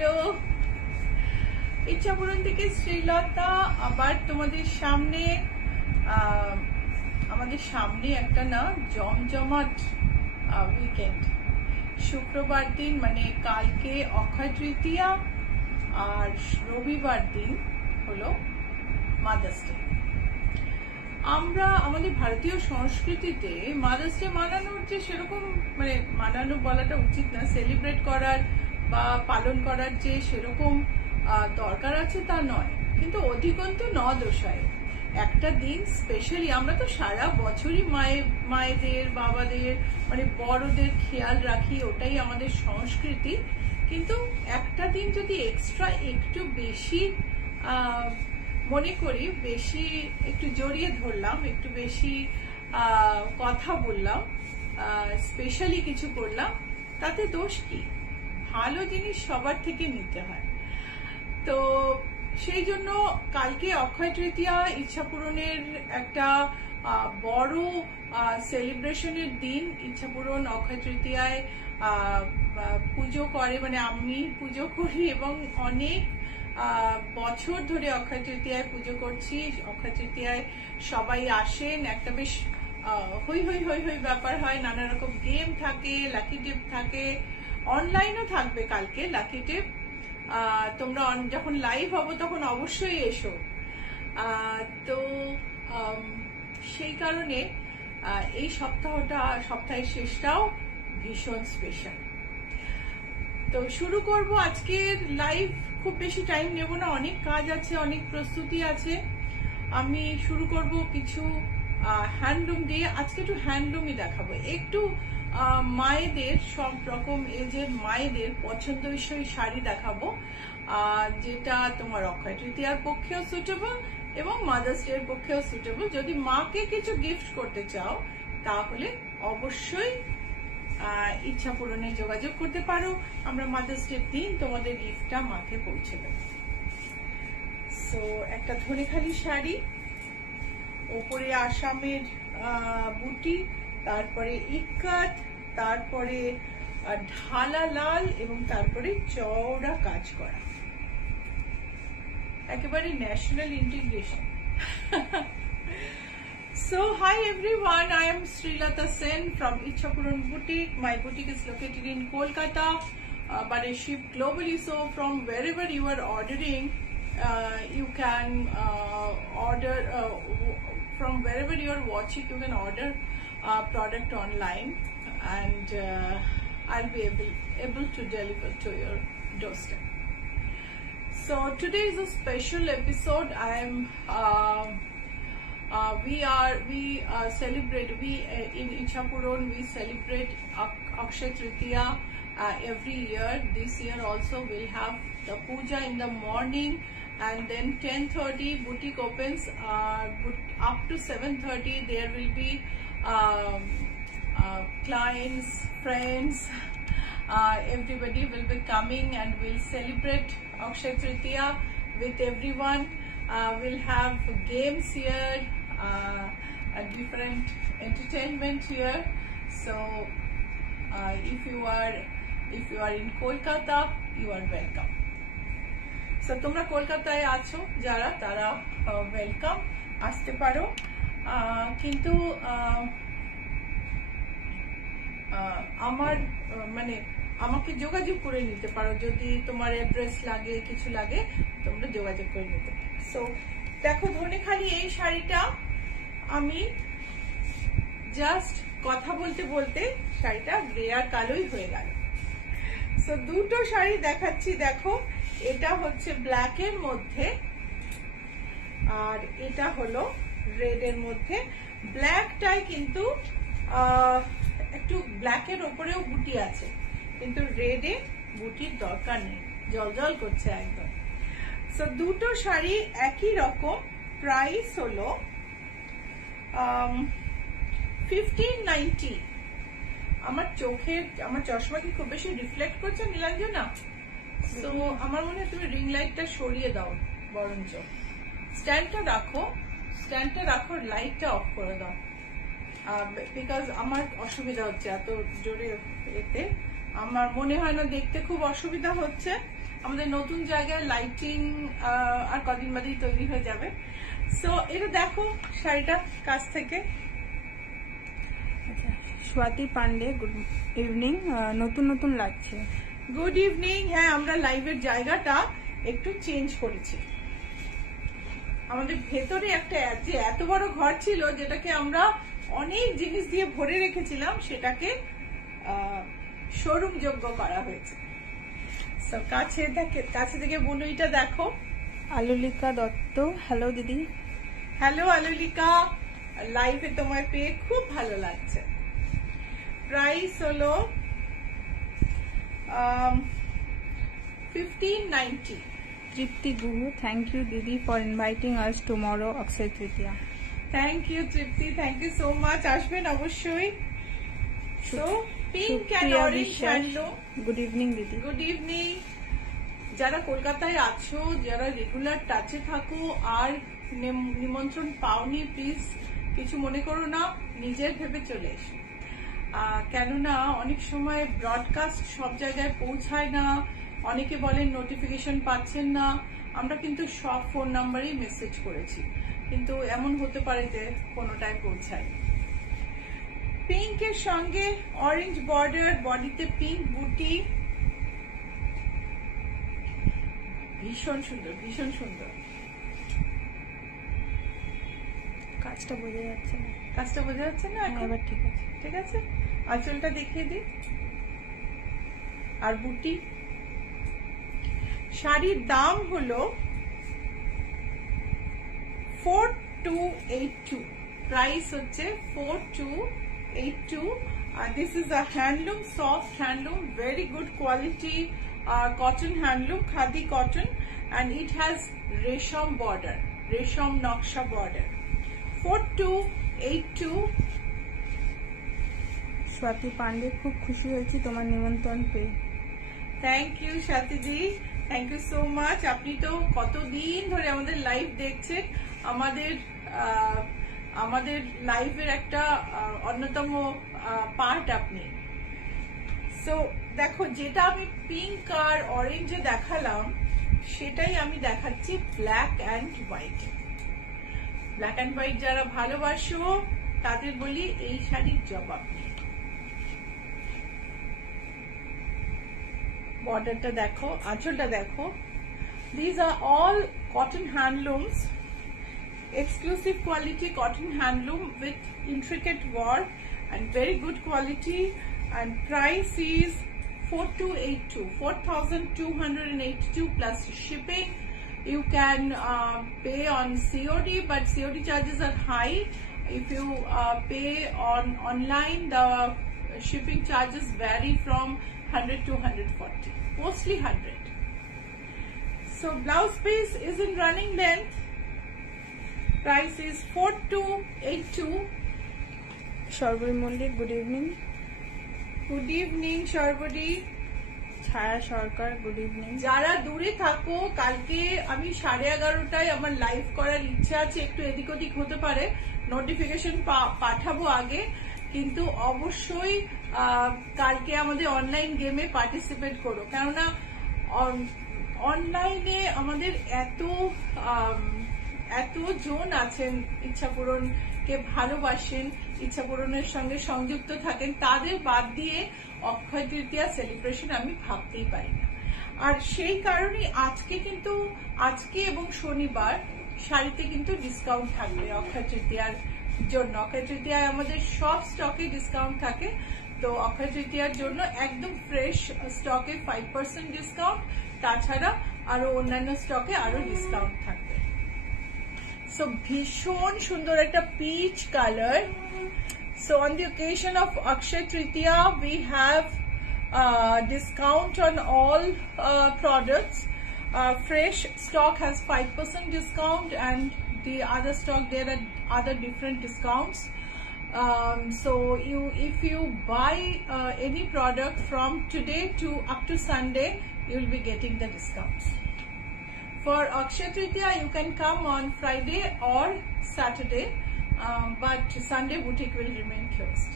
Hello, ইচ্ছাপুরন থেকে শ্রীলতা আবার তোমাদের সামনে। আমাদের সামনে একটা না জমজমাট উইকেন্ড। শুক্রবার দিন মানে কালকে অক্ষয় তৃতীয়া, আর রবিবার দিন হলো মাদার্স ডে। আমরা আমাদের ভারতীয় সংস্কৃতিতে মাদার্স ডে মানানোর যে সেরকম মানে মানানো বলাটা উচিত না, সেলিব্রেট করার বা পালন করার যে সেরকম দরকার আছে তা নয়, কিন্তু অধিকন্তু ন দোষায় একটা দিন স্পেশালি। আমরা তো সারা বছরই মায়েদের বাবাদের মানে বড়দের খেয়াল রাখি, ওটাই আমাদের সংস্কৃতি। কিন্তু একটা দিন যদি এক্সট্রা একটু বেশি মনে করি, বেশি একটু জড়িয়ে ধরলাম, একটু বেশি কথা বললাম, স্পেশালি কিছু করলাম, তাতে দোষ কি? ভালো জিনিস সবার থেকে নিতে হয়। তো সেই জন্য কালকে অক্ষয় তৃতীয়া, ইচ্ছাপূরণের একটা বড় সেলিব্রেশনের দিন। ইচ্ছাপূরণ অক্ষয় তৃতীয়ায় পুজো করে, মানে আমি পুজো করি এবং অনেক বছর ধরে অক্ষয় তৃতীয়ায় পুজো করছি। অক্ষয় তৃতীয়ায় সবাই আসেন, একটা বেশ হই হই হই হই ব্যাপার হয়, নানা রকম গেম থাকে, লাকি টিপ থাকে, অনলাইনও থাকবে কালকে লাকি টিপ। তোমরা যখন লাইভ হবো তখন অবশ্যই এসো। তো সেই কারণে এই সপ্তাহের শেষটাও ভীষণ স্পেশাল। তো শুরু করব আজকের লাইভ। খুব বেশি টাইম নেব না, অনেক কাজ আছে, অনেক প্রস্তুতি আছে। আমি শুরু করব কিছু হ্যান্ডলুম দিয়ে। আজকে একটু হ্যান্ডলুমই দেখাবো, একটু মায়েদের সব রকম এজের মায়েদের পছন্দসই শাড়ি দেখাবো, যেটা তোমার অক্ষয় তৃতীয়ার পক্ষেও সুটেবল এবং মাদার্স ডে এর পক্ষেও সুটেবল। যদি মাকে কিছু গিফট করতে চাও তাহলে অবশ্যই ইচ্ছা পূরণে যোগাযোগ করতে পারো। আমরা মাদার্স ডে দিন তোমাদের গিফটটা মাকে পৌঁছে দেব। সো একটা ধনেখালি শাড়ি, ওপরে আসামের বুটি, তারপরে ইক্কাত, তারপরে ঢালা লাল এবং তারপরে চওড়া কাজ করা, একেবারে national integration. So hi everyone, I am Srilata Sen from Ichhapuran Boutique. My boutique is located in Kolkata, but I ship globally. So from wherever you are ordering, you can order from wherever you are watching. You can order product online, and I'll be able to deliver to your doorstep. So today is a special episode. I am. We celebrate. In Ichhapuran we celebrate Akshay Tritiya every year. This year also we'll have the puja in the morning, and then 10:30 boutique opens. Up to 7:30 there will be clients, friends. Everybody will be coming, and we'll celebrate Akshay Tritiya with everyone. We'll have games here, a different entertainment here. So if you are in Kolkata, you are welcome. So তোমরা কলকাতায় আছো যারা, তারা welcome, আসতে পারো। কিন্তু আমার মানে আমাকে যোগাযোগ করে নিতে পারো, যদি তোমার অ্যাড্রেস লাগে, কিছু লাগে, তোমরা যোগাযোগ করে নিতে পারো। সো দেখো, ধনেখালি এই শাড়িটা আমি জাস্ট কথা বলতে বলতে শাড়িটা গ্রে আর কালোই হয়ে গেল। সো দুটো শাড়ি দেখাচ্ছি, দেখো। এটা হচ্ছে ব্ল্যাক এর মধ্যে, আর এটা হলো রেড এর মধ্যে। ব্ল্যাকটায় কিন্তু একটু ব্ল্যাকের ওপরেও বুটি আছে, কিন্তু রেডে বুটির দরকার নেই, জলজল করছে একদম। সো দুটো শাড়ি একই রকম, প্রাইস হলো 1590। আমার চশমা কি খুব বেশি রিফ্লেক্ট করছে নীলাঞ্জনা? তো আমার মনে হয় তুমি রিং লাইটটা সরিয়ে দাও, বরঞ্চ স্ট্যান্ডটা রাখো, লাইটটা অফ করে দাও, বিকজ আমার অসুবিধা হচ্ছে এত জোরে এতে। আমার মনে হয় না দেখতে খুব অসুবিধা হচ্ছে। আমাদের নতুন জায়গায় লাইটিং আর কদিন বাদেই তৈরি হয়ে যাবে। সো এটা দেখো শাড়িটা কাছ থেকে। Swati Pandey, good evening. নতুন নতুন লাগছে। Good evening. হ্যাঁ, আমরা লাইভের জায়গাটা একটু চেঞ্জ করেছি। আমাদের ভেতরে একটা যে এত বড় ঘর ছিল, যেটাকে আমরা অনেক জিনিস দিয়ে ভরে রেখেছিলাম, সেটাকে শোরুম যোগ্য করা হয়েছে। কাছে থেকে বুনুইটা দেখো। আলুলিকা দত্ত, হ্যালো দিদি। হ্যালো আলুলিকা, লাইভে তোমায় পেয়ে খুব ভালো লাগছে। প্রাইস হলো 1590। তৃপ্তি গুহু, থ্যাংক ইউ দিদি for inviting us tomorrow Akshaya Tritiya. Thank you Tripti, thank you so much. আসবেন অবশ্যই। So pink and orange handloom. Good evening দিদি। Good evening. যারা কলকাতায় আছো, যারা রেগুলার টাচে থাকো আর নিমন্ত্রণ পাওনি, প্লিজ কিছু মনে করো না, নিজের ভেবে চলে এসো। কেননা অনেক সময় ব্রডকাস্ট সব জায়গায় পৌঁছায় না, অনেকে বলেন নোটিফিকেশন পাচ্ছেন না। আমরা কিন্তু সব ফোন নাম্বারেই মেসেজ করেছি, কিন্তু এমন হতে পারে যে কোনোটায় পৌঁছায়। পিঙ্কের সঙ্গে অরেঞ্জ বর্ডার, বডিতে পিঙ্ক বুটি, ভীষণ সুন্দর, ভীষণ সুন্দর। কাজটা বোঝা যাচ্ছে না। কাজটা বোঝা যাচ্ছে না? এবার ঠিক আছে, ঠিক আছে। আঁচলটা দেখিয়ে দিই, আর বুটি। শাড়ির দাম হলো 4282। প্রাইস হচ্ছে 4282। This is a handloom, soft handloom, very good quality cotton handloom, khadi cotton, and it has resham border, resham naksha border. 4282। Swati Pandey, খুব খুশি হয়েছি তোমার নিমন্ত্রণ পেয়ে। থ্যাংক ইউ স্বাতিদি, থ্যাংক ইউ সো মাচ। আপনি তো কতদিন ধরে আমাদের লাইভ দেখছেন, আমাদের লাইভের একটা অন্যতম পার্ট আপনি। সো দেখো, যেটা আমি পিঙ্ক আর অরেঞ্জে দেখালাম, সেটাই আমি দেখাচ্ছি black and white. Black and white যারা ভালোবাসো, তাদের বলি এই শাড়ির জবাব নেই। বর্ডারটা দেখো, আঁচলটা দেখো। These are all cotton handlooms, exclusive quality cotton handloom with intricate work and very good quality, and price is 4282, 4282 plus shipping. You can pay on COD, but COD charges are high. If you pay on online, the shipping charges vary from 100 to 140, mostly 100. So blouse piece is in running length. Price is 4282. Sarbari Mallick, good evening. Good evening Sarbari. Chhaya Sarkar, good evening. যারা দূরে থাকো, কালকে আমি 11:30টায় আমার live করার ইচ্ছা আছে, একটু এদিক ওদিক হতে পারে, নোটিফিকেশন পাঠাবো আগে, কিন্তু অবশ্যই কালকে আমাদের অনলাইন গেমে পার্টিসিপেট করো। কেননা অনলাইনে আমাদের এত জন আছেন ইচ্ছা পূরণকে ভালোবাসেন, ইচ্ছা পূরণের সঙ্গে সংযুক্ত থাকেন, তাদের বাদ দিয়ে অক্ষয় তৃতীয়া সেলিব্রেশন আমি ভাবতেই পারি না। আর সেই কারণে আজকে এবং শনিবার শাড়িতে কিন্তু ডিসকাউন্ট থাকবে অক্ষয় তৃতীয়ার জন্য। অক্ষয় তৃতীয়ায় আমাদের সব স্টকে ডিসকাউন্ট থাকে, তো অক্ষয় তৃতীয়ার জন্য একদম ফ্রেশ স্টকে 5% ডিসকাউন্ট, তাছাড়া আরো অন্যান্য স্টকে আরো ডিসকাউন্ট থাকবে। সো ভীষণ সুন্দর একটা peach colour. So on the occasion of Akshaya Tritiya, we have discount on all products. Fresh stock has 5% discount, and the other stock, there are other different discounts. So if you buy any product from today to up to Sunday, you will be getting the discounts. For Akshaya Tritiya, you can come on Friday or Saturday. But Sunday boutique will remain closed.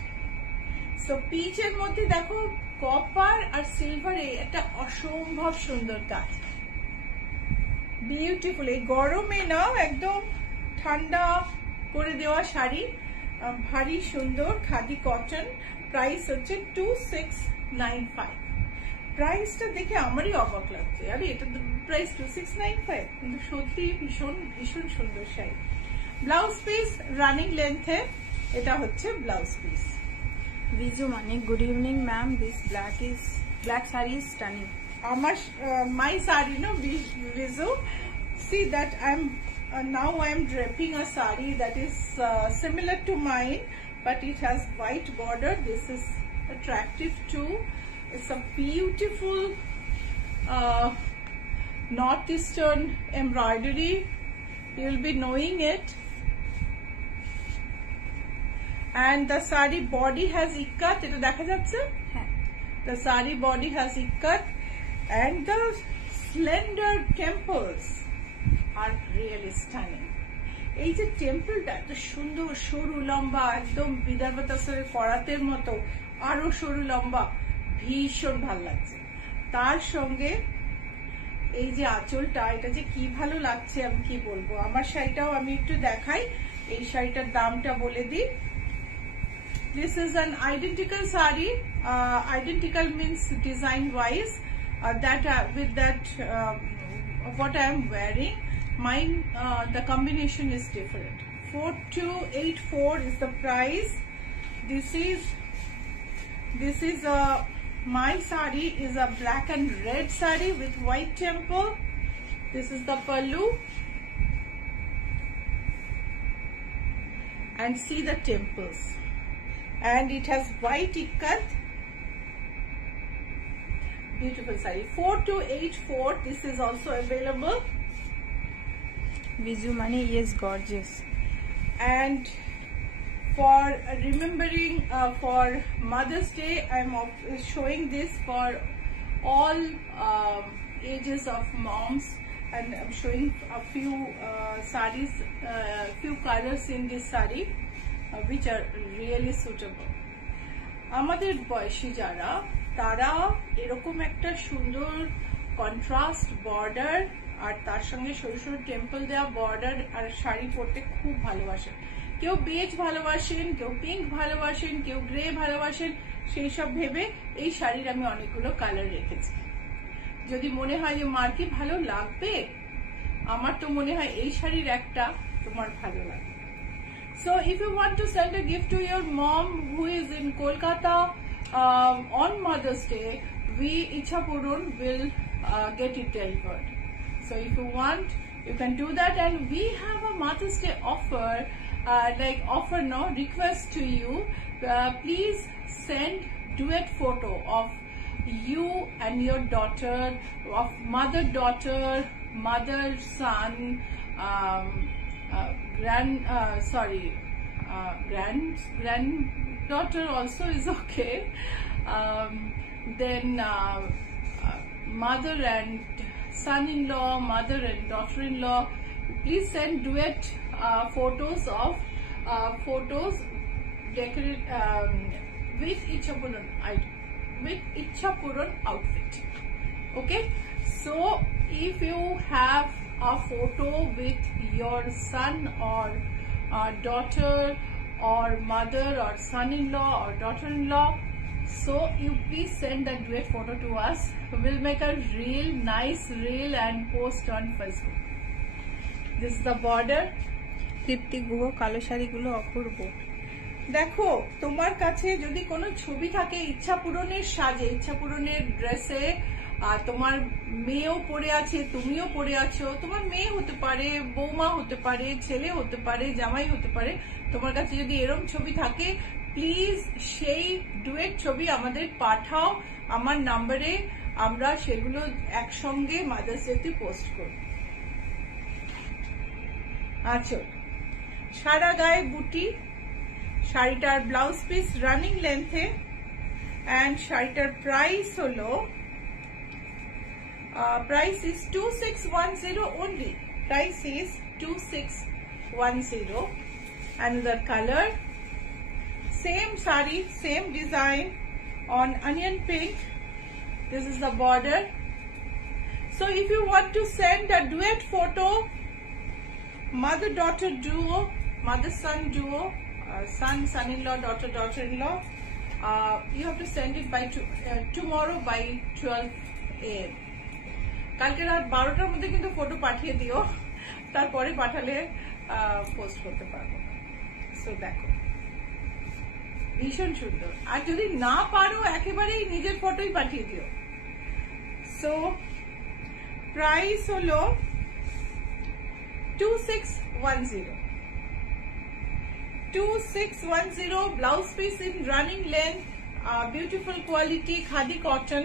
So peach এর মধ্যে দেখো copper আর সিলভারে একটা অসম্ভব সুন্দর কাজ, beautiful. এই গরমে না একদম ঠান্ডা করে দেওয়া শাড়ি, ভারী সুন্দর, খাদি কটন। প্রাইস হচ্ছে 2695। প্রাইসটা দেখে আমারই অবাক লাগছে, আরে এটা প্রাইস 2695, কিন্তু সত্যি ভীষণ ভীষণ সুন্দর শাড়ি। ব্লাউজ পিস রানিং লেন্থে, এটা হচ্ছে blouse piece. Viju Manik, good evening, ma'am. This black saree is stunning. My saree, no, Vizu. See that now I'm draping a saree that is similar to mine, but it has white border. This is attractive too. It's a beautiful northeastern embroidery. You'll be knowing it. And the saree body has ikat. Eta dekha jacche? The saree body has ikat, and the slender temples are really stunning. এই যে টেম্পলটা এত সুন্দর, সরু লম্বা, একদম বিদর্ভতাসরের করাতের মতো, আরো সরু লম্বা, ভীষণ ভাল লাগছে। তার সঙ্গে এই যে আঁচলটা, এটা যে কি ভালো লাগছে আমি কি বলবো। আমার শাড়িটাও আমি একটু দেখাই, এই শাড়িটার দামটা বলে দিই। This is an identical saree. Identical means design wise. With that, what I am wearing, mine the combination is different. 4284 is the price. This is my saree is a black and red saree with white temple. This is the pallu, and see the temples. And it has white ikat. Beautiful saree. 4284. This is also available. Viju Manik, yes, gorgeous. And for remembering for Mother's Day, I'm showing this for all ages of moms, and I'm showing a few sarees, few colors in this saree, which are really suitable. আমাদের বয়সী যারা, তারা এরকম একটা সুন্দর contrast border আর তার সঙ্গে সরু সরু টেম্পল দেওয়া বর্ডার আর শাড়ি পরতে খুব ভালোবাসেন। কেউ বেজ ভালোবাসেন, কেউ পিঙ্ক ভালোবাসেন, কেউ গ্রে ভালোবাসেন। সেই সব ভেবে এই শাড়ির আমি অনেকগুলো কালার রেখেছি। যদি মনে হয় যে মার কি ভালো লাগবে, আমার তো মনে হয় এই শাড়ির একটা তোমার ভালো লাগবে। So if you want to send a gift to your mom who is in Kolkata on Mother's Day, we Ichhapurun will get it delivered. So if you want, you can do that, and we have a Mother's Day offer, request to you. Please send duet photo of you and your daughter, of mother-daughter, mother-son, granddaughter also is okay. Then mother and son-in-law, mother and daughter-in-law. Please send duet photos of decorate with Ichhapurun outfit. Okay, so if you have a photo with your son or daughter or mother or son-in-law or daughter-in-law, so you please send that duet photo to us. We'll make a nice reel and post on Facebook. This is the border. তৃপ্তি গুহ, কালো শাড়িগুলো অপূর্ব। দেখো, তোমার কাছে যদি কোনো ছবি থাকে ইচ্ছাপূরণের সাজে, ইচ্ছাপূরণের ড্রেসে, তোমার মেয়েও পরে আছে, তুমিও পরে আছো, তোমার মেয়ে হতে পারে, বৌমা হতে পারে, ছেলে হতে পারে, জামাই হতে পারে, তোমার কাছে যদি এরকম ছবি থাকে, প্লিজ সেই ডুয়েট ছবি আমাদের পাঠাও আমার নাম্বারে। আমরা সেগুলো একসঙ্গে মাদার্স ডেতে পোস্ট করব। আচ্ছা, সারা গায়ে বুটি, শাড়িটার ব্লাউজ পিস রানিং লেন্থে, এন্ড শাড়িটার প্রাইস হলো price is 2610 only. Price is 2610. Another color, same saree, same design, on onion pink. This is the border. So if you want to send a duet photo, mother-daughter duo, mother-son duo, son-in-law, daughter-daughter-in-law, you have to send it by tomorrow by 12 AM. কালকে রাত 12টার মধ্যে কিন্তু photo পাঠিয়ে দিও, তারপরে পাঠালে post করতে পারবো। সো দেখো ভীষণ সুন্দর, আর যদি না পারো একেবারেই নিজের ফটোই পাঠিয়ে দিও। সো প্রাইস হলো 2610। 2610, blouse piece in running length, beautiful quality khadi cotton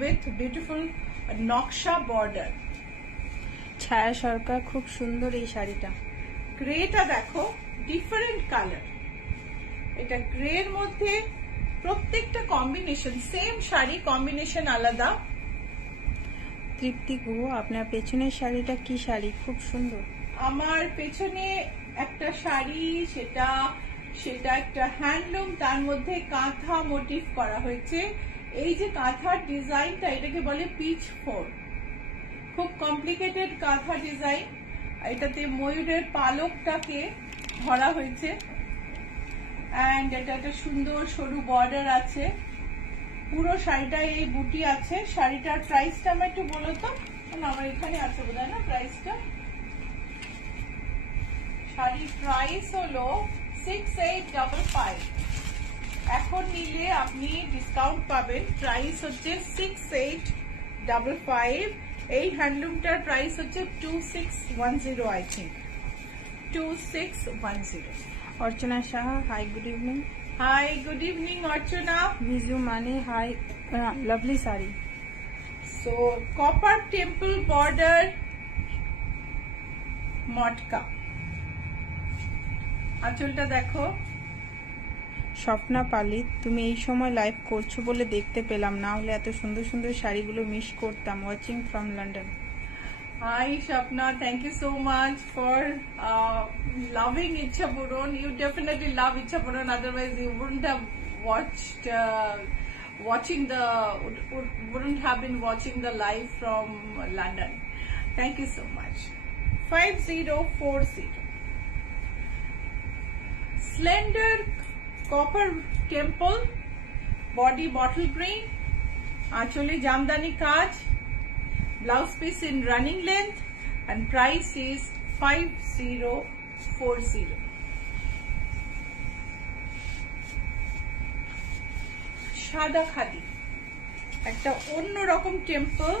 with beautiful নকশা border. ছায়া সরকার, খুব সুন্দর এই শাড়িটা। গ্রেটা দেখো, ডিফারেন্ট কালার। এটা গ্রের মধ্যে প্রত্যেকটা কম্বিনেশন, সেম শাড়ি কম্বিনেশন আলাদা। তৃপ্তি গুহ, আপনার পেছনের শাড়িটা কি শাড়ি? খুব সুন্দর। আমার পেছনে একটা শাড়ি, সেটা একটা হ্যান্ডলুম, তার মধ্যে কাঁথা মোটিভ করা হয়েছে। এই যে কাঁথার ডিজাইনটা, এটাকে বলে পিচ ফোর, খুব কমপ্লিকেটেড কাঁথা ডিজাইন। এটাতে ময়ূরের পালকটাকে ধরা হয়েছে, এন্ড এটা একটা সুন্দর সরু বর্ডার আছে। পুরো শাড়িটা এই বুটি আছে। শাড়িটার প্রাইসটা আমার একটু বলো তো, আমার এখানে আছে বোধহয় না প্রাইসটা। শাড়ির প্রাইস হলো 6855। এখন নিলে আপনি ডিসকাউন্ট পাবেন, প্রাইস হচ্ছে 6855। এই হ্যান্ডলুমটার প্রাইস হচ্ছে 2610, I think 2610। Archana Saha, hi good evening. Hi good evening Archana. Biju মানে, hi, lovely sari. So copper temple border matka. আঁচলটা দেখো। স্বপ্না পালিত, তুমি এই সময় লাইভ করছো বলে দেখতে পেলাম, না হলে এত সুন্দর সুন্দর শাড়িগুলো মিস করতাম। Watching from London. Hi Shapna, thank you so much for loving Ichhapuran. You definitely love Ichhapuran, otherwise you wouldn't have wouldn't have been watching the live from London. Thank you so much. 5040. Slender copper temple, body bottle green, achole jamdani kaj, blouse piece in running length, and price is 5040. সাদা খাদি, একটা অন্য রকম temple.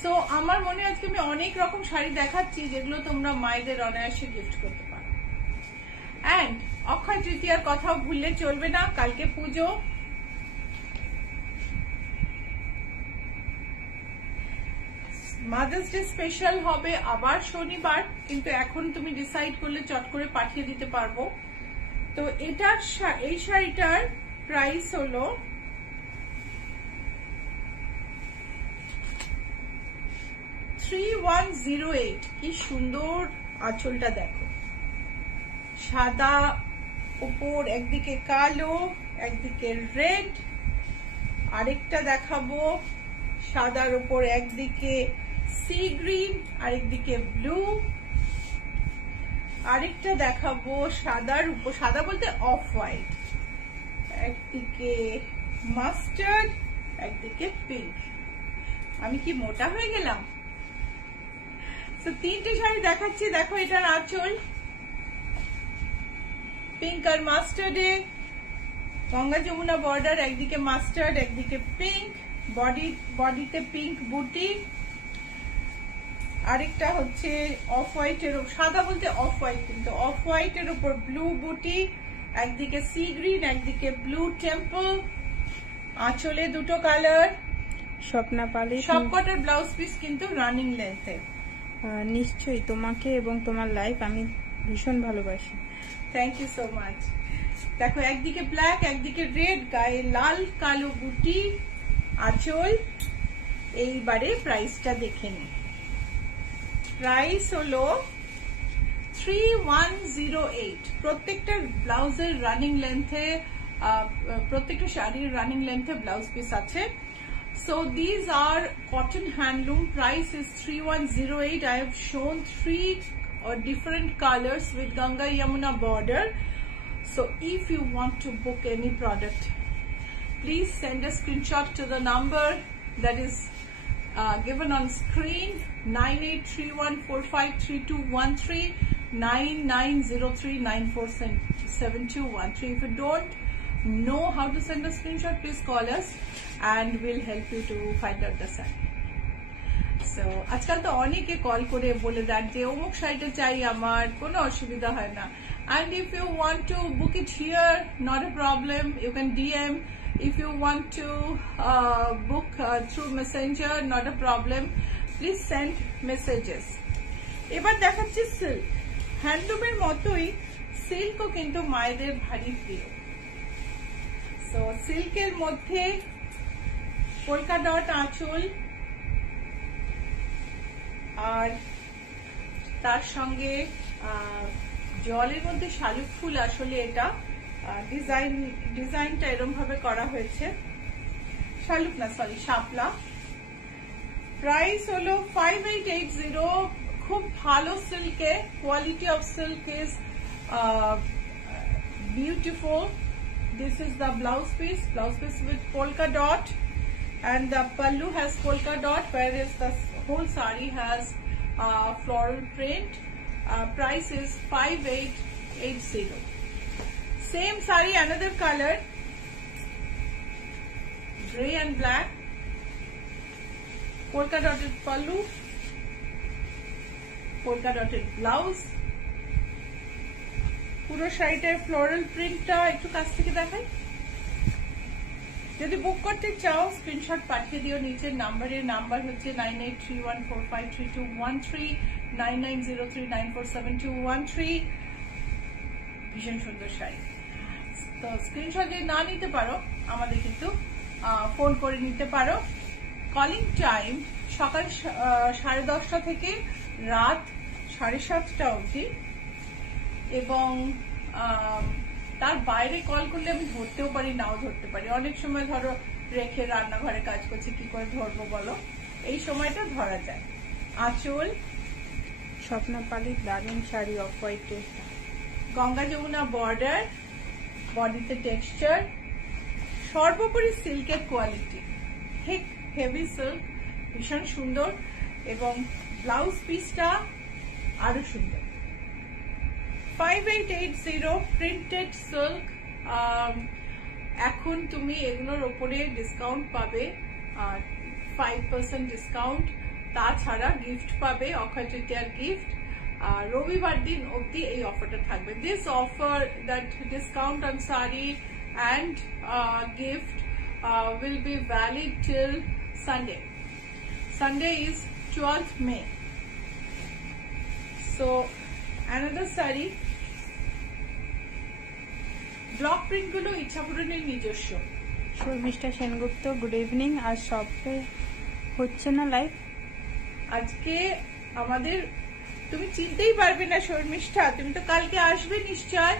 So আমার মনে আজকে আমি অনেক রকম শাড়ি দেখাচ্ছি যেগুলো তোমরা মায়েদের অনায়াসে গিফট করতে পারো। এন্ড অক্ষয় তৃতীয়ার কথাও ভুললে চলবে না, কালকে পুজো। মাদার্স ডে স্পেশাল হবে আবার শনিবার, কিন্তু এখন তুমি ডিসাইড করলে চট করে পাঠিয়ে দিতে পারবো। তো এই শাড়িটার প্রাইস হলো 3108। কি সুন্দর আঁচলটা দেখো, সাদা উপর, একদিকে কালো, একদিকে রেড। আরেকটা দেখাবো, সাদার উপর একদিকে সি গ্রিন, আরেকদিকে ব্লু। আরেকটা দেখাবো সাদার উপর, সাদা বলতে অফ হোয়াইট, একদিকে মাস্টার্ড, একদিকে পিঙ্ক। আমি কি মোটা হয়ে গেলাম? তো তিনটে শাড়ি দেখাচ্ছি, দেখো এটার আঁচল পিঙ্ক আর মাস্টার্ডে, গঙ্গা যমুনা বর্ডার, একদিকে মাস্টার্ড একদিকে পিঙ্ক, বডিতে পিঙ্ক বুটি। আরেকটা হচ্ছে অফ হোয়াইটের, সাদা বলতে অফ হোয়াইট, কিন্তু অফ হোয়াইটের উপর ব্লু বুটি, একদিকে সি গ্রিন একদিকে ব্লু টেম্পল। আঁচলে দুটো কালার। স্বপ্না পালিত, সবকটার ব্লাউজ পিস কিন্তু রানিং লেন্থে। নিশ্চয়ই তোমাকে এবং তোমার লাইফ আমি ভীষণ ভালোবাসি। Thank you so much. দেখো একদিকে ব্ল্যাক একদিকে রেড, গায়ে লাল কালো বুটি, আঁচল। এইবারে প্রাইসটা দেখে নি। প্রাইস হলো 3108। প্রত্যেকটা ব্লাউজের রানিং লেন্থে প্রত্যেকটা শাড়ির রানিং লেন্থে ব্লাউজ পিস আছে। So these are cotton handloom. Price is 3108. I have shown 3 different colors with Ganga Yamuna border. So if you want to book any product, please send a screenshot to the number that is given on screen, 9831453213, 9903947213. If you don't know how to send a screenshot, please call us and we'll help you to find out the site. So আজকাল তো অনেকে call করে বলে দেন যে অমুক শাড়িটা চাই, আমার কোনো অসুবিধা হয় না। And if you want to book it here, not a problem, you can DM. If you want to book through Messenger, not a problem, please send messages. এবার দেখাচ্ছি সিল্ক। হ্যান্ডলুমের মতোই সিল্কও কিন্তু মায়েদের ভারী প্রিয়। সো সিল্কের মধ্যে পোলকা ডট আঁচল আর তার সঙ্গে জলের মধ্যে শালুক ফুল, আসলে এটা ডিজাইনটা এরকম ভাবে করা হয়েছে, শালুক না সরি শাপলা। প্রাইস হলো 5880। খুব ভালো সিল্কে, quality of silk is beautiful. This is the blouse piece with polka dot, and the pallu has polka dot, whereas the whole sari has floral print. Price is 5880. Same sari, another color, gray and black, polka dotted pallu, polka dotted blouse. পুরো শাড়িটার floral প্রিন্টটা একটু কাছ থেকে দেখাই। যদি বুক করতে চাও স্ক্রিনশট পাঠিয়ে দিও। নিচের নাম্বার হচ্ছে 9831453213, 9903947213। ভীষণ সুন্দর শাড়ি। তো স্ক্রিনশট যদি না নিতে পারো আমাদের কিন্তু ফোন করে নিতে পারো। কলিং টাইম সকাল 10:30 থেকে রাত 7:30 অবধি, এবং তার বাইরে কল করলে আমি ধরতেও পারি, নাও ধরতে পারি। অনেক সময় ধরো রেখে রান্নাঘরে কাজ করছি, কি করে ধরবো বলো, এই সময়টা ধরা যায়। আঁচল স্বপ্না পালিত দারুণ শাড়ি, অফ হোয়াইটে, গঙ্গা যমুনা বর্ডার, বডিতে টেক্সচার, সর্বোপরি সিল্কের কোয়ালিটি, ঠিক হেভি সিল্ক, ভীষণ সুন্দর, এবং ব্লাউজ পিসটা আরো সুন্দর। 5880 প্রিন্টেড সিল্ক। এখন তুমি এগুলোর উপরে ডিসকাউন্ট পাবে, 5% ডিসকাউন্ট, তাছাড়া গিফট পাবে, অক্ষয় তৃতীয়ার গিফট। রবিবার দিন অবধি এই অফারটা থাকবে। This offer, that discount on sari and gift will be valid till Sunday. Sunday is 12th May. So another saree, block print গুলো ইচ্ছাপূরণের নিজস্ব। Sharmistha Sengupta, good evening. আজ শপে হচ্ছে না লাইভ? আজকে আমাদের, তুমি চিনতেই পারবে না শর্মিষ্ঠা, তুমি তো কালকে আসবে নিশ্চয়।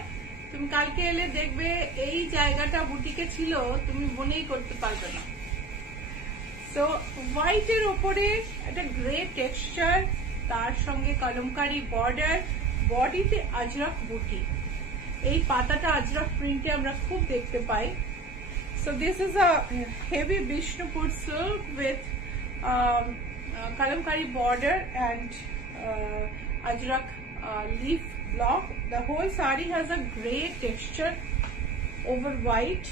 তুমি কালকে এলে দেখবে এই জায়গাটা বুটিকে ছিল, তুমি মনেই করতে পারবে না। সো হোয়াইটের ওপরে একটা গ্রে টেক্সচার, তার সঙ্গে কলমকারি বর্ডার, বডিতে আজরক বুটি। এই পাতাটা আজরক প্রিন্টে আমরা খুব দেখতে পাই। So this is a heavy Bishnupur silk with kalamkari border and ajrak leaf block. The whole sari has a grey texture over white,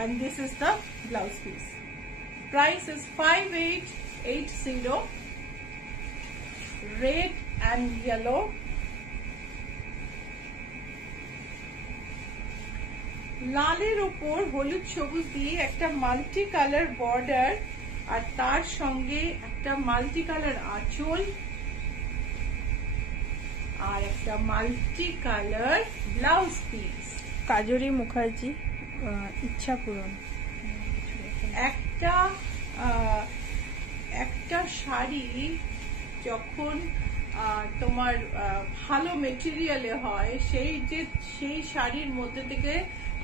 and this is the blouse piece. Price is 5880. Red and yellow. লালের উপর হলুদ সবুজ দিয়ে একটা multi colour border, আর তার সঙ্গে একটা multi colour আঁচল আর একটা multi colour blouse piece. Kajari Mukherjee, ইচ্ছা পূরণ। একটা শাড়ি যখন তোমার ভালো মেটেরিয়ালে হয়, সেই শাড়ির মধ্যে থেকে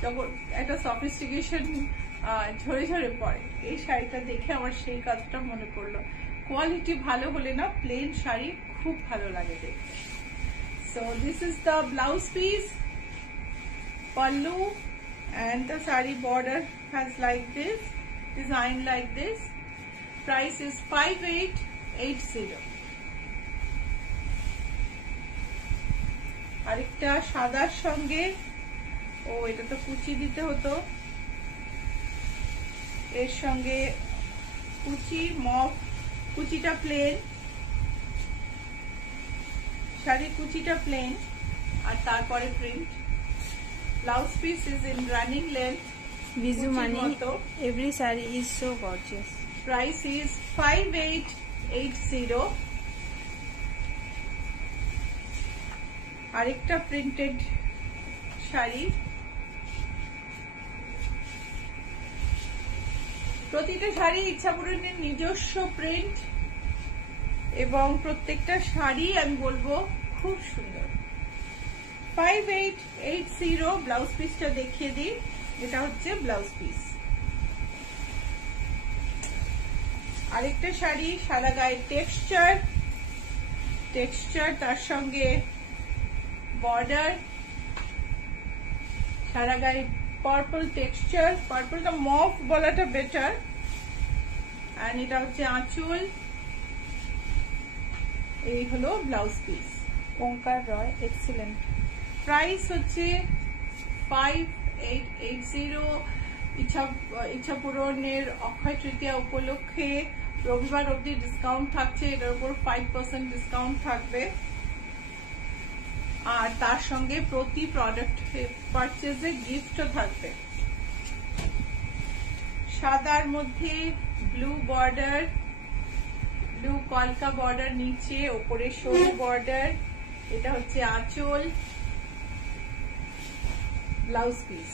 যখন একটা সফিস্টিকেশন ঝরে ঝরে পড়ে। এই শাড়িটা দেখে আমার সেই কাজটা মনে পড়লো। কোয়ালিটি ভালো হলে না প্লেন শাড়ি খুব ভালো লাগে দেখতে। So this is the blouse piece, pallu, and the sari border has like this, design like this. Price is 5880. আরেকটা সাদার সঙ্গে, ও এটা তো কুচি দিতে হতো, এর সঙ্গে কুচি মফ, কুচিটা প্লেন, শাড়ি কুচিটা প্লেন আর তারপরে print. Blouse piece is in running length. Viju Mani, every saree is so gorgeous. Price is 5880. আরেকটা প্রিন্টেড শাড়ি, প্রতিটা শাড়ি ইচ্ছাপূরণের নিজস্ব প্রিন্ট এবং প্রত্যেকটা শাড়ি আমি বলবো খুব সুন্দর। 5880 ব্লাউজ পিসটা দেখিয়ে দিই, এটা হচ্ছে ব্লাউজ পিস। আরেকটা শাড়ি সাদা গায়ে টেক্সচার, তার সঙ্গে বর্ডার, সাদা গায়ে পার্পল টেক্সচার, পার্পলটা মফ বলাটা বেটার, এন্ড এটা হচ্ছে আঁচল। এই হলো ব্লাউজ পিস। ওঙ্কার রয়, এক্সিলেন্ট। প্রাইস হচ্ছে 5880। ইচ্ছা পূরণের অক্ষয় তৃতীয়া উপলক্ষে রবিবার অবধি ডিসকাউন্ট থাকছে, এটার উপর 5% ডিসকাউন্ট থাকবে। আর তার সঙ্গে প্রতি প্রোডাক্ট পারচেজে গিফটও থাকবে। সাদার মধ্যে ব্লু বর্ডার, ব্লু কলকা বর্ডার, নিচে ওপরে সরু বর্ডার, এটা হচ্ছে আঁচল। ব্লাউজ পিস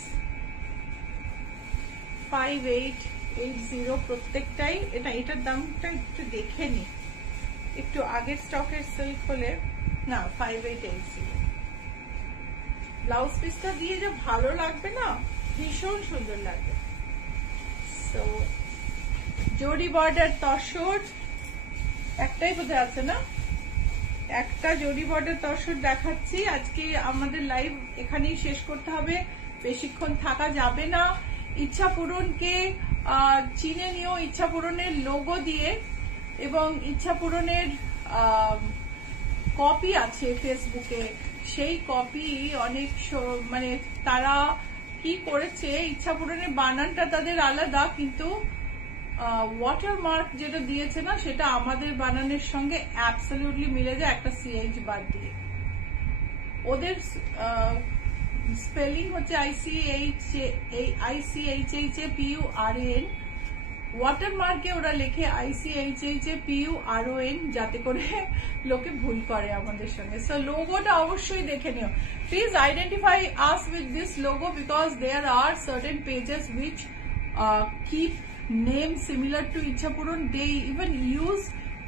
5880 প্রত্যেকটাই। এটার দামটা একটু দেখে নি, একটু আগের স্টকের সিল্ক হলে না। 5880 ব্লাউজ পিসটা দিয়ে যে ভালো লাগবে না, ভীষণ সুন্দর লাগবে। সো জরি বর্ডার তসর একটাই বোধহয় আছে না, একটা জরি বর্ডার তসর দেখাচ্ছি। আজকে আমাদের লাইভ এখানেই শেষ করতে হবে, বেশিক্ষণ থাকা যাবে না। ইচ্ছা পূরণকে চিনে নিও ইচ্ছা পূরণের লোগো দিয়ে, এবং ইচ্ছা পূরণের কপি আছে ফেসবুকে, সেই কপি অনেক মানে তারা কি করেছে, ইচ্ছা পূরণের বানানটা তাদের আলাদা, কিন্তু ওয়াটারমার্ক যেটা দিয়েছে না সেটা আমাদের বানানের সঙ্গে অ্যাবসলিউটলি মিলে যায়, একটা সিএইচ বাদ দিয়ে। ওদের স্পেলিং হচ্ছে ICHAPURAN, ওয়াটারমার্কে ওরা লেখে ICHAPURON, যাতে করে লোকে ভুল করে আমাদের সঙ্গে। সো লোগোটা অবশ্যই দেখে নিও। Please identify us with this logo, because there are certain pages which keep name similar to Ichhapuran. They even use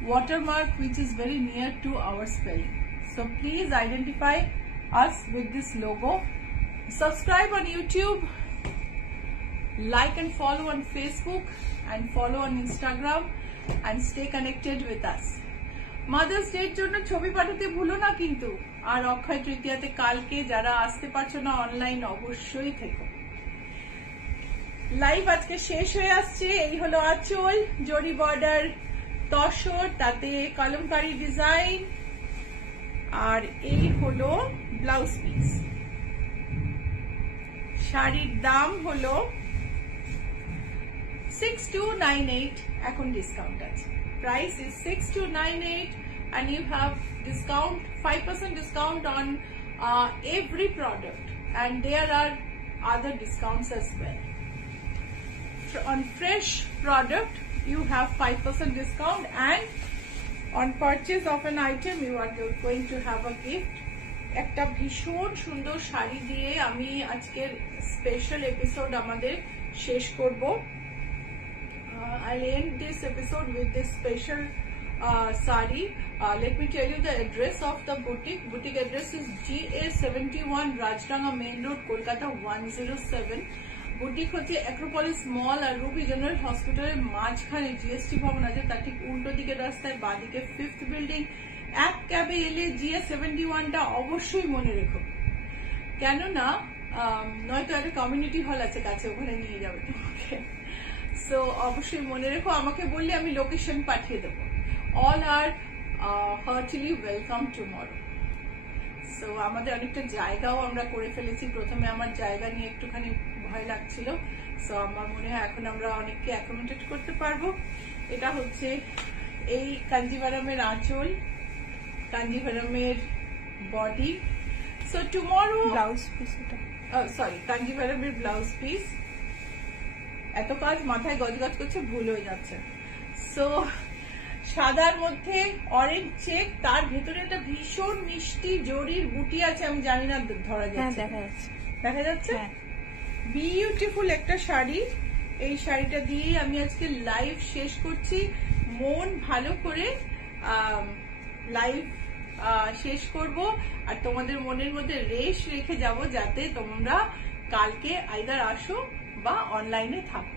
watermark which is very near to our spelling. So please identify us with this logo. Subscribe on YouTube, like and follow on Facebook, and follow on Instagram, and stay connected with us. Mother's Day এর জন্য ছবি পাঠাতে ভুলো না কিন্তু। আর অক্ষয় তৃতীয়াতে কালকে যারা আসতে পারছো না অনলাইন, অবশ্যই থেকো। লাইভ আজকে শেষ হয়ে আসছে। এই হলো আঁচল, জরি বর্ডার তসর, তাতে কলমকারী ডিজাইন, আর এই হলো ব্লাউজ পিস। শাড়ির দাম হলো 6298, এখন ডিসকাউন্ট আছে। Price is 6298 and you have discount, 5% discount on every product, and there are other discounts as well. On fresh product you have 5% discount, and on purchase of an item you are going to have a gift. একটা ভীষণ সুন্দর শাড়ি দিয়ে আমি আজকের special episode আমাদের শেষ করব। I'll end this episode with this special sari. Let me tell you the address of the boutique. Boutique address is GA71 Rajranga Main Road, Kolkata 107. Boutique হচ্ছে অ্যাক্রোপলিস মল আর রুবি জেনারেল হসপিটালের মাঝখানে GST ভবন আছে, তার ঠিক উল্টো দিকের রাস্তায় বাঁদিকে 5th বিল্ডিং। এক ক্যাবে এলে GA71টা অবশ্যই মনে রেখো, কেননা নয়তো একটা কমিউনিটি হল আছে কাছে, ওখানে নিয়ে যাবে তোমাকে। সো অবশ্যই মনে রেখো, আমাকে বললে আমি লোকেশন পাঠিয়ে দেবো। অল আর হার্টলি ওয়েলকাম টুমরো। সো আমাদের অনেকটা জায়গাও আমরা করে ফেলেছি। প্রথমে আমার জায়গা নিয়ে একটুখানি ভয় লাগছিল, সো আমার মনে হয় এখন আমরা অনেককে অ্যাকোমোডেট করতে পারবো। এটা হচ্ছে এই কাঞ্জিভারামের আঁচল, কাঞ্জিভারামের বডি। সো টুমরো ব্লাউজ পিস, এটা সরি কাঞ্জিভারামের ব্লাউজ পিস। এত কাজ মাথায় গজগজ করছে, ভুল হয়ে যাচ্ছে। সো সাদার মধ্যে অরেঞ্জ চেক, তার ভেতরে একটা ভীষণ মিষ্টি জরির বুটি আছে, আমি জানি না ধরা যাচ্ছে, দেখা যাচ্ছে। বিউটিফুল একটা শাড়ি। এই শাড়িটা দিয়ে আমি আজকে লাইভ শেষ করছি। মন ভালো করে লাইভ শেষ করব, আর তোমাদের মনের মধ্যে রেশ রেখে যাব যাতে তোমরা কালকে আইদার আসো বা অনলাইনে থাকো।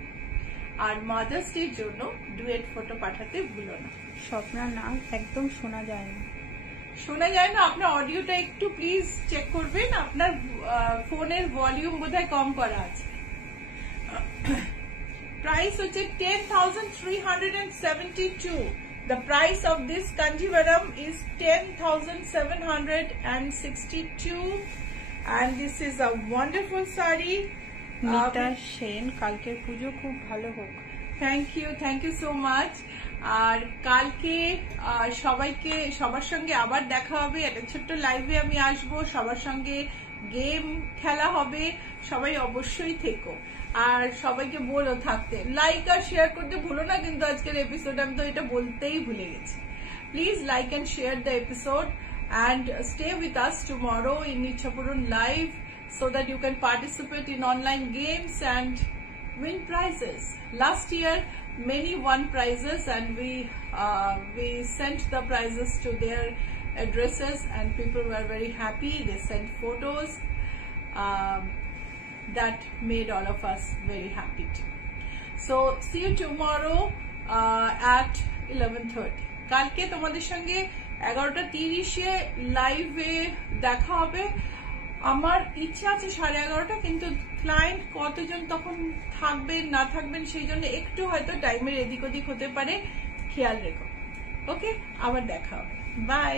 আর মাদার্স ডের জন্য ডুয়েট ফটো পাঠাতে ভুলো না। স্বপ্নার নাম একদম শোনা যায় না, শোনা যায় না। আপনার অডিওটা একটু প্লিজ চেক করবেন, আপনার ফোনের ভলিউম বোধহয় কম করা আছে। প্রাইস হচ্ছে 10,372। The price of this Kanjivaram is 10,762, and this is a wonderful saree. Mita Sen, কালকের পুজো খুব ভালো হোক। Thank you so much. আর কালকে সবাইকে সবার সঙ্গে আবার দেখা হবে, একটা ছোট্ট লাইভে আমি আসবো, সবার সঙ্গে গেম খেলা হবে। সবাই অবশ্যই থেকো, আর সবাইকে বলো থাকতে, লাইক আর শেয়ার করতে ভুলো না কিন্তু আজকের এপিসোড, আমি তো এটা বলতেই ভুলে গেছি। Please like and share the episode and stay with us tomorrow in Ichhapurun live so that you can participate in online games and win prizes. Last year many won prizes, and we sent the prizes to their addresses and people were very happy. They sent photos that made all of us very happy too. So see you tomorrow at 11:30. কালকে তোমাদের সঙ্গে 11:30 লাইভে দেখা হবে। আমার ইচ্ছা আছে 11:30, কিন্তু ক্লায়েন্ট কতজন তখন থাকবেন না থাকবেন সেই জন্য একটু হয়তো টাইমের এদিক ওদিক হতে পারে, খেয়াল রেখো। ওকে, আবার দেখা হবে, বাই।